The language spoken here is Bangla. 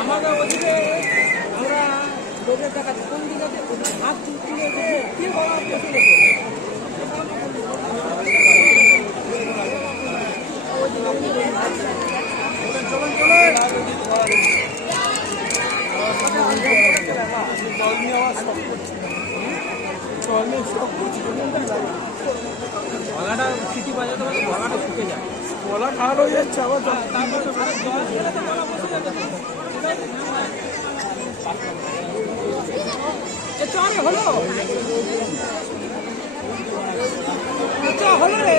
আমাকে ওদিকে আমরা লোকের টাকা কোন দিকে হাত তুলে কি বলা গলাটা সিটি বাজাতে পারলে গলাটা শুকে যায়, গলা খারাপ হয়ে যাচ্ছে আবার হলো হলো রে।